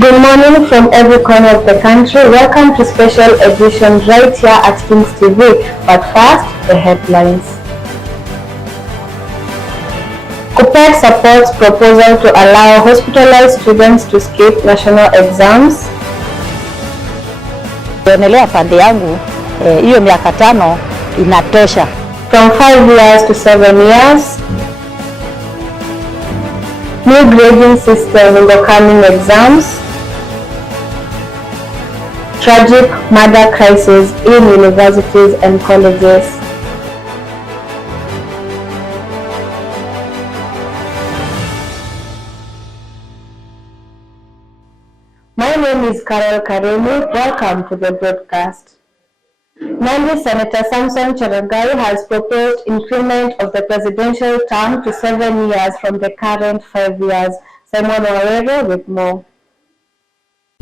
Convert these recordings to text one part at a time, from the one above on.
Good morning from every corner of the country. Welcome to special edition right here at Kings TV. But first, the headlines. KUPPET supports proposal to allow hospitalized students to skip national exams. Kuendelea pande yangu hiyo miaka 5 inatosha. From 5 years to 7 years. New grading system in the coming exams. Tragic murder crisis in universities and colleges. My name is Carol Karemu. Welcome to the broadcast. Nandi Senator Samson Cherargei has proposed increment of the presidential term to 7 years from the current 5 years. Simon Wawere with more.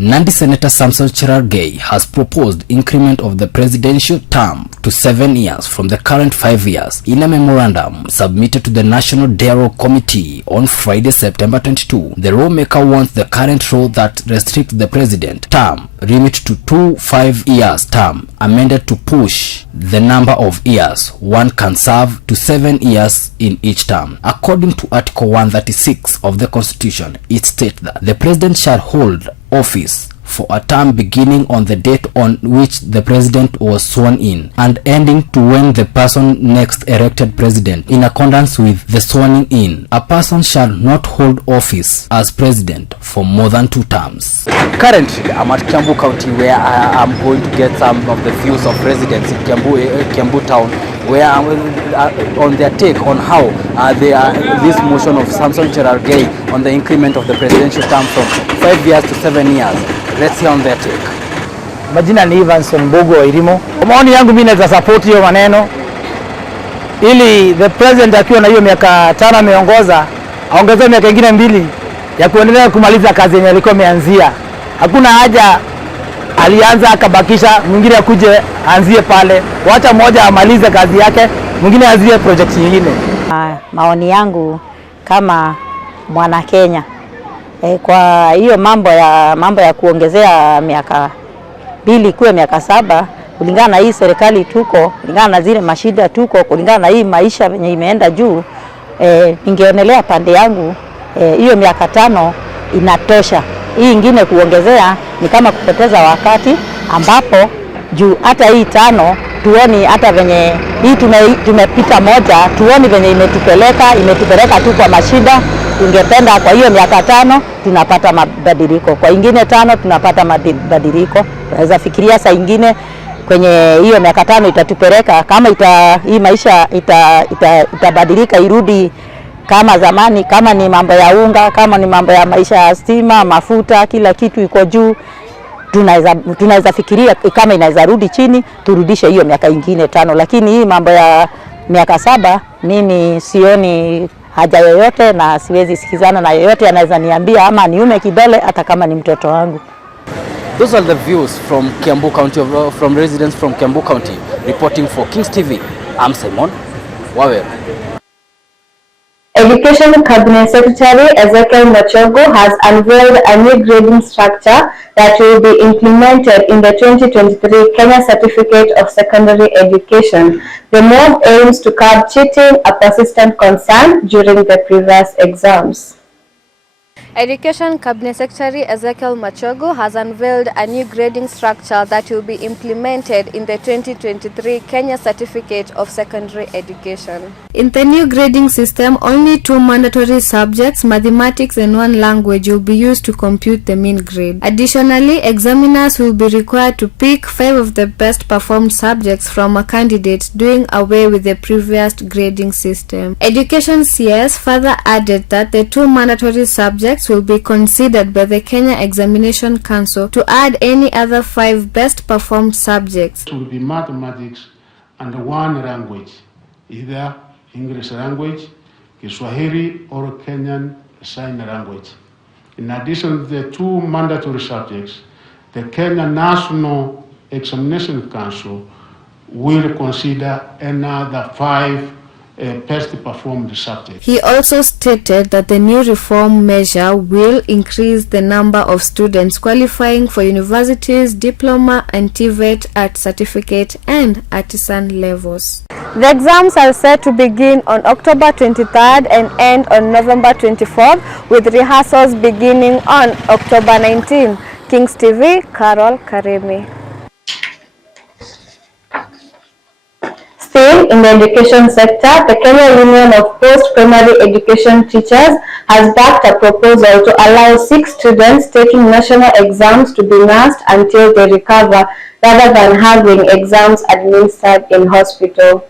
Nandi Senator Samson Cherargei has proposed increment of the presidential term to 7 years from the current 5 years in a memorandum submitted to the National Dialogue Committee on Friday, September 22. The lawmaker wants the current law that restricts the president term limit to 2 5-year term amended to push the number of years one can serve to 7 years in each term. According to Article 136 of the Constitution, it states that the president shall hold office for a term beginning on the date on which the president was sworn in and ending to when the person next elected president in accordance with the swearing in. A person shall not hold office as president for more than 2 terms. Currently, I'm at Kiambu County where I'm going to get some of the views of residents in Kiambu town, where on their take on how this motion of Samson Cherargei on the increment of the presidential term from 5 years to 7 years. Let's hear on their take. Majina ni Ivanson Mbogo Irimo. Maoni yangu mimi naweza support hiyo maneno ili the president akiwa na hiyo miaka 5 ameongoza aongezwe miaka ingine 2 ya kuendelea kumaliza kazi yenye alikuwa ameanzia. Hakuna haja alianza akabakisha mwingine akuje aanzie pale. Wacha mmoja amalize kazi yake, mwingine aanzie project nyingine. Maoni yangu kama mwana Kenya kwa hiyo mambo ya kuongezea miaka 2 kuwe miaka 7 kulingana na hii serikali tuko, kulingana na zile mashida tuko, kulingana na hii maisha yenye imeenda juu, ningeonelea pande yangu hiyo miaka 5 inatosha. Hii ingine kuongezea ni kama kupoteza wakati, ambapo juu hata hii 5 tuoni hata venye hii tumepita moja, tuoni venye imetupeleka tu kwa mashida. Tungependa kwa hiyo miaka 5 tunapata mabadiliko, kwa ingine 5 tunapata mabadiliko. Naweza fikiria saa ingine kwenye hiyo miaka 5 itatupeleka kama hii maisha itabadilika irudi kama zamani, kama ni mambo ya unga, kama ni mambo ya maisha ya stima, mafuta, kila kitu iko juu. Tunaweza fikiria kama inaweza rudi chini, turudishe hiyo miaka ingine 5, lakini hii mambo ya miaka 7 mimi sioni haja yoyote na siwezi sikizana na yoyote anaweza niambia ama niume kidole hata kama ni mtoto wangu. Those are the views from Kiambu County, from residents from Kiambu County. Reporting for Kings TV, I'm Simon Wawere. Education Cabinet Secretary Ezekiel Machogo has unveiled a new grading structure that will be implemented in the 2023 Kenya Certificate of Secondary Education. The move aims to curb cheating, a persistent concern during the previous exams. Education Cabinet Secretary Ezekiel Machogo has unveiled a new grading structure that will be implemented in the 2023 Kenya Certificate of Secondary Education. In the new grading system, only 2 mandatory subjects, mathematics and 1 language, will be used to compute the mean grade. Additionally, examiners will be required to pick 5 of the best performed subjects from a candidate, doing away with the previous grading system. Education CS further added that the 2 mandatory subjects will be considered by the Kenya Examination Council to add any other 5 best performed subjects. It will be mathematics and 1 language, either English language, Kiswahili or Kenyan Sign Language. In addition to the 2 mandatory subjects, the Kenya National Examination Council will consider another 5 best performed subject. He also stated that the new reform measure will increase the number of students qualifying for universities, diploma and TVET at certificate and artisan levels. The exams are set to begin on October 23rd and end on November 24th, with rehearsals beginning on October 19th. Kings TV, Carol Karemi. Still in the education sector, the Kenya Union of Post-Primary Education Teachers has backed a proposal to allow 6 students taking national exams to be nursed until they recover, rather than having exams administered in hospital.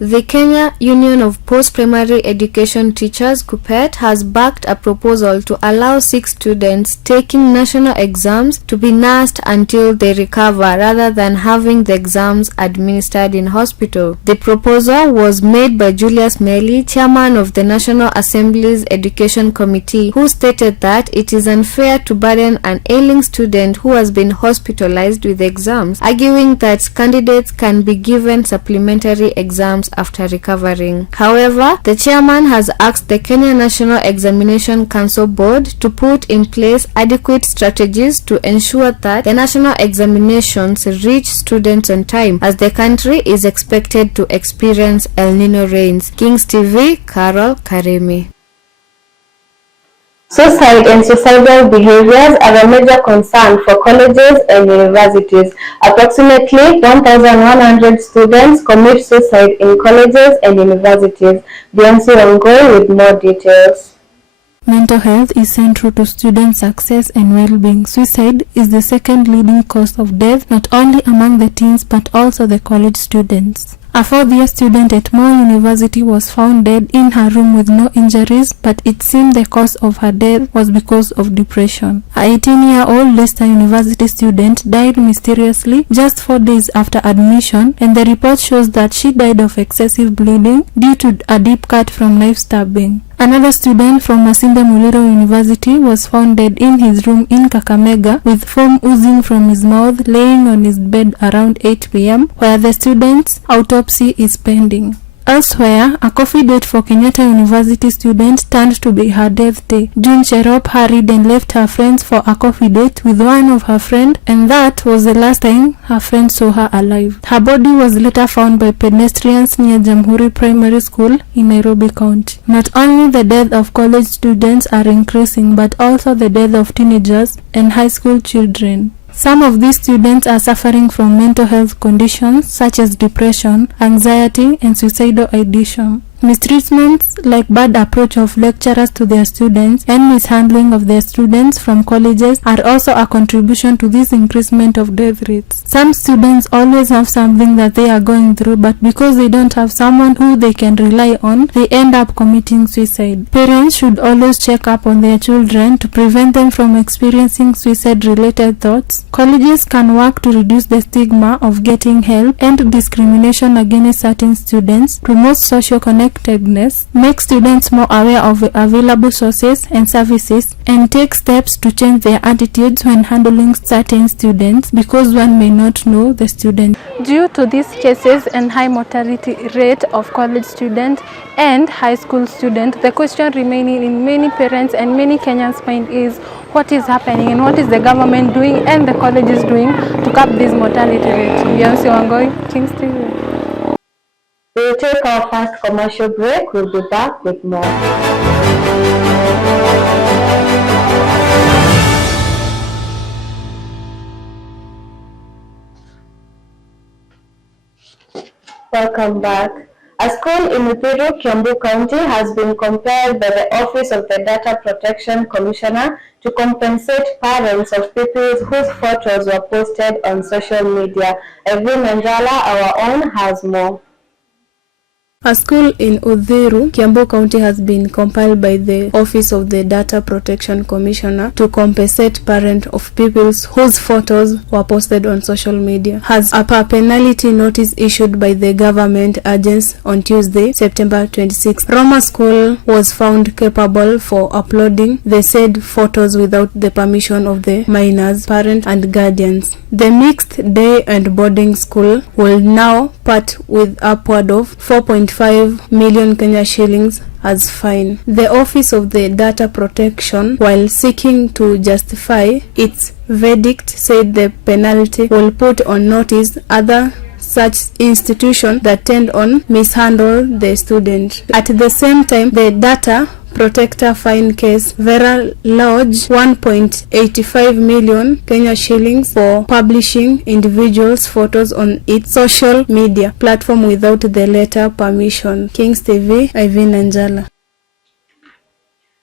The Kenya Union of Post-Primary Education Teachers (KUPPET) has backed a proposal to allow 6 students taking national exams to be nursed until they recover, rather than having the exams administered in hospital. The proposal was made by Julius Meli, chairman of the National Assembly's Education Committee, who stated that it is unfair to burden an ailing student who has been hospitalized with exams, arguing that candidates can be given supplementary exams after recovering. However, the chairman has asked the Kenya National Examination Council Board to put in place adequate strategies to ensure that the national examinations reach students on time, as the country is expected to experience El Nino rains. Kings TV, Carol Karemi. Suicide and suicidal behaviors are a major concern for colleges and universities. Approximately 1,100 students commit suicide in colleges and universities. Beyonce Wangoi with more details. Mental health is central to student success and well-being. Suicide is the second leading cause of death, not only among the teens but also the college students. A 4th-year student at Moi University was found dead in her room with no injuries, but it seemed the cause of her death was because of depression. A 18-year-old Leicester University student died mysteriously just 4 days after admission, and the report shows that she died of excessive bleeding due to a deep cut from knife stabbing. Another student from Masinde Muliro University was found dead in his room in Kakamega with foam oozing from his mouth, laying on his bed around 8 p.m., where the student's autopsy is pending. Elsewhere, a coffee date for Kenyatta University student turned to be her death day. June Cherop hurried and left her friends for a coffee date with one of her friends, and that was the last time her friend saw her alive. Her body was later found by pedestrians near Jamhuri Primary School in Nairobi County. Not only the death of college students are increasing, but also the death of teenagers and high school children. Some of these students are suffering from mental health conditions such as depression, anxiety, and suicidal ideation. Mistreatments like bad approach of lecturers to their students and mishandling of their students from colleges are also a contribution to this increasement of death rates. Some students always have something that they are going through, but because they don't have someone who they can rely on, they end up committing suicide. Parents should always check up on their children to prevent them from experiencing suicide-related thoughts. Colleges can work to reduce the stigma of getting help and discrimination against certain students, promote social connectedness, make students more aware of available sources and services, and take steps to change their attitudes when handling certain students, because one may not know the student. Due to these cases and high mortality rate of college students and high school students, the question remaining in many parents and many Kenyans' mind is what is happening and what is the government doing and the colleges doing to curb this mortality rate. Beyonce Wangoi, Kings TV. We will take our first commercial break. We'll be back with more. Welcome back. A school in Uthiru, Kiambu County has been compelled by the Office of the Data Protection Commissioner to compensate parents of pupils whose photos were posted on social media. Evelyn Manjala, our own, has more. A school in Uthiru, Kiambu County has been compiled by the Office of the Data Protection Commissioner to compensate parents of pupils whose photos were posted on social media. Has a penalty notice issued by the government agents on Tuesday, September 26. Roma School was found capable for uploading the said photos without the permission of the minors, parents, and guardians. The mixed day and boarding school will now part with upward of 4.2 2.5 million Kenya shillings as fine. The Office of the Data Protection, while seeking to justify its verdict, said the penalty will put on notice other such institutions that tend on mishandle the student. At the same time, the Data Protector fine case Vera Lodge 1.85 million Kenya shillings for publishing individuals' photos on its social media platform without the letter permission. Kings TV, Ivin Anjala.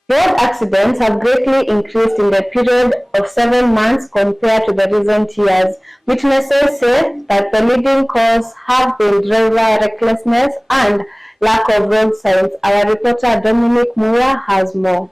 Road accidents have greatly increased in the period of 7 months compared to the recent years. Witnesses say that the leading cause have been driver recklessness and lack of road signs. Our reporter Dominic Mura has more.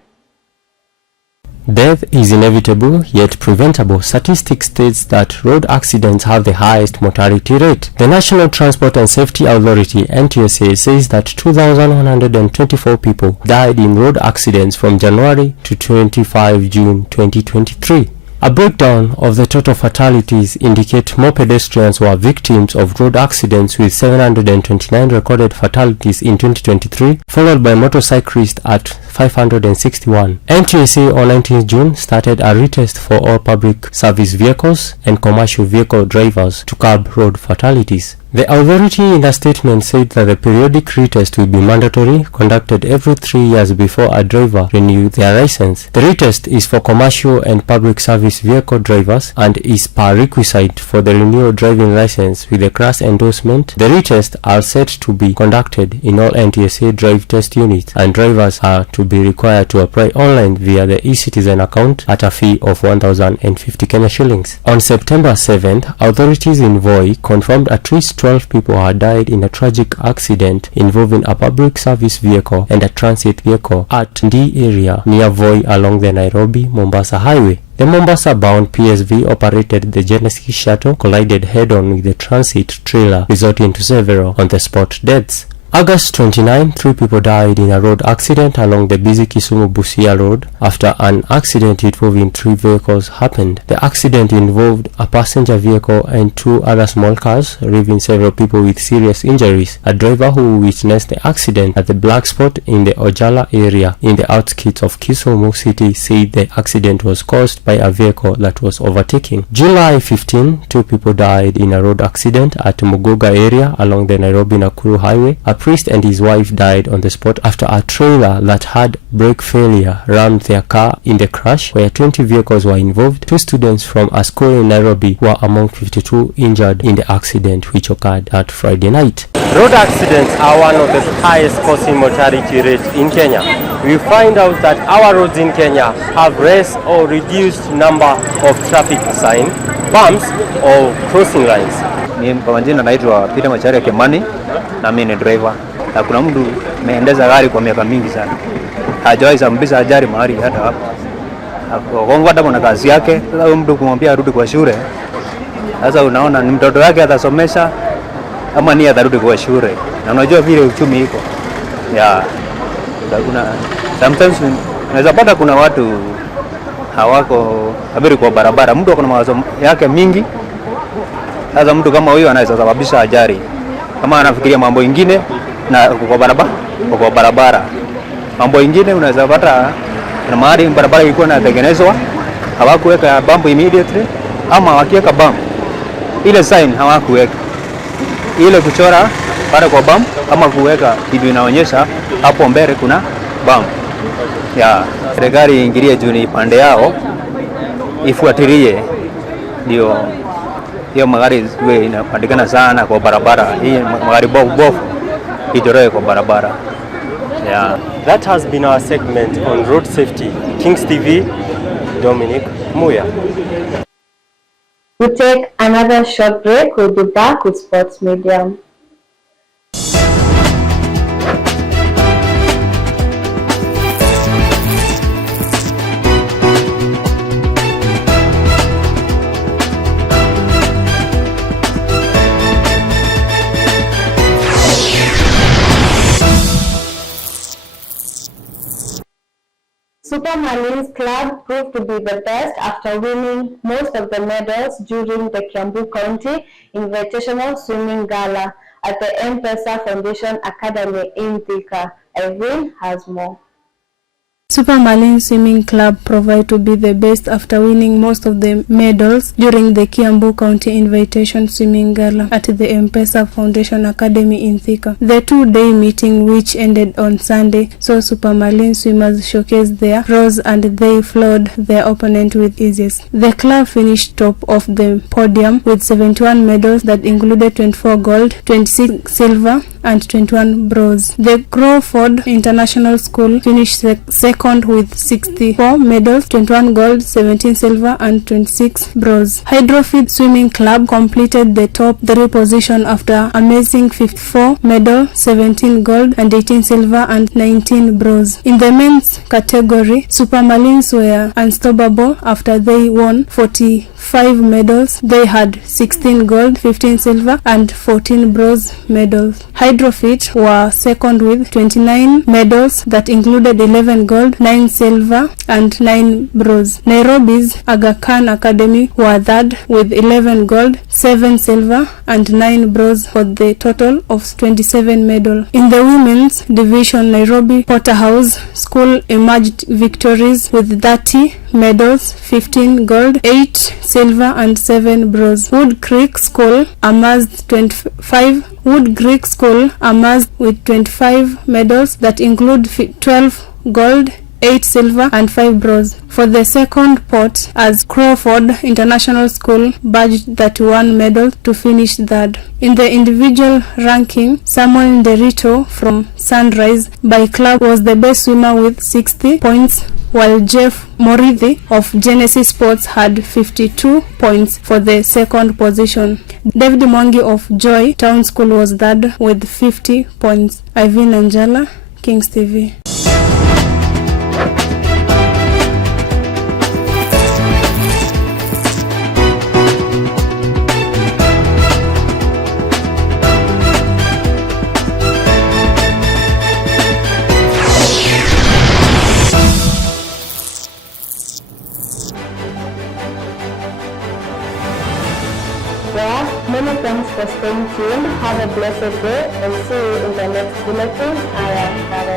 Death is inevitable yet preventable. Statistics states that road accidents have the highest mortality rate. The National Transport and Safety Authority (NTSA) says that 2,124 people died in road accidents from January to 25 June 2023. A breakdown of the total fatalities indicate more pedestrians were victims of road accidents, with 729 recorded fatalities in 2023, followed by motorcyclists at 561. NTSA on 19 June started a retest for all public service vehicles and commercial vehicle drivers to curb road fatalities. The authority in a statement said that the periodic retest will be mandatory, conducted every 3 years before a driver renews their license. The retest is for commercial and public service vehicle drivers and is prerequisite for the renewal driving license with a class endorsement. The retests are set to be conducted in all NTSA drive test units, and drivers are to be required to apply online via the eCitizen account at a fee of 1,050 Kenya shillings. On September 7th, authorities in Voi confirmed at least 12 people had died in a tragic accident involving a public service vehicle and a transit vehicle at Ndi area near Voi along the Nairobi-Mombasa highway. The Mombasa-bound PSV operated the Genesis shuttle collided head-on with the transit trailer, resulting to several on-the-spot deaths. August 29, 3 people died in a road accident along the busy Kisumu-Busia road after an accident involving 3 vehicles happened. The accident involved a passenger vehicle and 2 other small cars, leaving several people with serious injuries. A driver who witnessed the accident at the black spot in the Ojala area in the outskirts of Kisumu City said the accident was caused by a vehicle that was overtaking. July 15, 2 people died in a road accident at Muguga area along the Nairobi-Nakuru highway. A priest and his wife died on the spot after a trailer that had brake failure rammed their car in the crash, where 20 vehicles were involved. 2 students from a school in Nairobi were among 52 injured in the accident, which occurred at Friday night. Road accidents are one of the highest causing mortality rates in Kenya. We find out that our roads in Kenya have less or reduced number of traffic sign, bumps or crossing lines. Mimi kwa majina naitwa Peter Macharia Kimani na mimi ni driver. Na kuna mtu ameendesha gari kwa miaka mingi sana. Hajawahi sababisha ajali mahali hata hapo. Hakongo hata kuna kazi yake. Sasa huyo mtu kumwambia arudi kwa shule. Sasa unaona ni mtoto wake atasomesha ama ni atarudi kwa shule. Na unajua vile uchumi iko. Ya kuna sometimes unaweza pata kuna watu hawako habari kwa barabara. Mtu akona mawazo yake mingi. Sasa mtu kama huyo anaweza sababisha ajali. Kama anafikiria mambo mengine na kwa barabara. Mambo mengine unaweza pata na mahali barabara ilikuwa inatengenezwa hawakuweka bump immediately, ama wakiweka bump ile sign hawakuweka. Ile kuchora pale kwa bump ama kuweka kitu inaonyesha hapo mbele kuna bump. Ya serikali iingilie juu ni pande yao, ifuatilie ndio hiyo magari ziwe inapatikana sana kwa barabara. Hii magari bofu itolewe kwa barabara. Yeah. That has been our segment on road safety. Kings TV, Dominic Muya. We take another short break. We'll be back with sports media. Super Marines Club proved to be the best after winning most of the medals during the Kiambu County Invitational Swimming Gala. at the M-Pesa Foundation Academy in Thika. Irene has more. Super Marine Swimming Club proved to be the best after winning most of the medals during the Kiambu County Invitation Swimming Gala at the M-Pesa Foundation Academy in Thika. The two-day meeting, which ended on Sunday, saw Super Marine swimmers showcase their pros and they floored their opponent with ease. The club finished top of the podium with 71 medals that included 24 gold, 26 silver, and 21 bronze. The Crawford International School finished second with 64 medals, 21 gold, 17 silver, and 26 bronze. Hydrofit Swimming Club completed the top 3 position after amazing 54 medal, 17 gold, and 18 silver, and 19 bronze. In the men's category, Super Marines were unstoppable after they won 45 medals. They had 16 gold, 15 silver, and 14 bronze medals. Hydrofit were second with 29 medals that included 11 gold, 9 silver, and 9 bronze. Nairobi's Aga Khan Academy were third with 11 gold, 7 silver, and 9 bronze for the total of 27 medals. In the women's division, Nairobi Porterhouse School emerged victories with 30 medals, 15 gold, 8 silver, and 7 bronze. Wood Creek School amassed 25 with 25 medals that include 12 gold, 8 silver, and 5 bronze. For the second pot, as Crawford International School badged 31 medals to finish third. In the individual ranking, Samuel Nderito from Sunrise by Club was the best swimmer with 60 points, while Jeff Morithi of Genesis Sports had 52 points for the second position. David Mwangi of Joy Town School was third with 50 points. Ivan Anjala, Kings TV. Many thanks for staying tuned. Have a blessed day and see you in the next bulletin. I am Karen.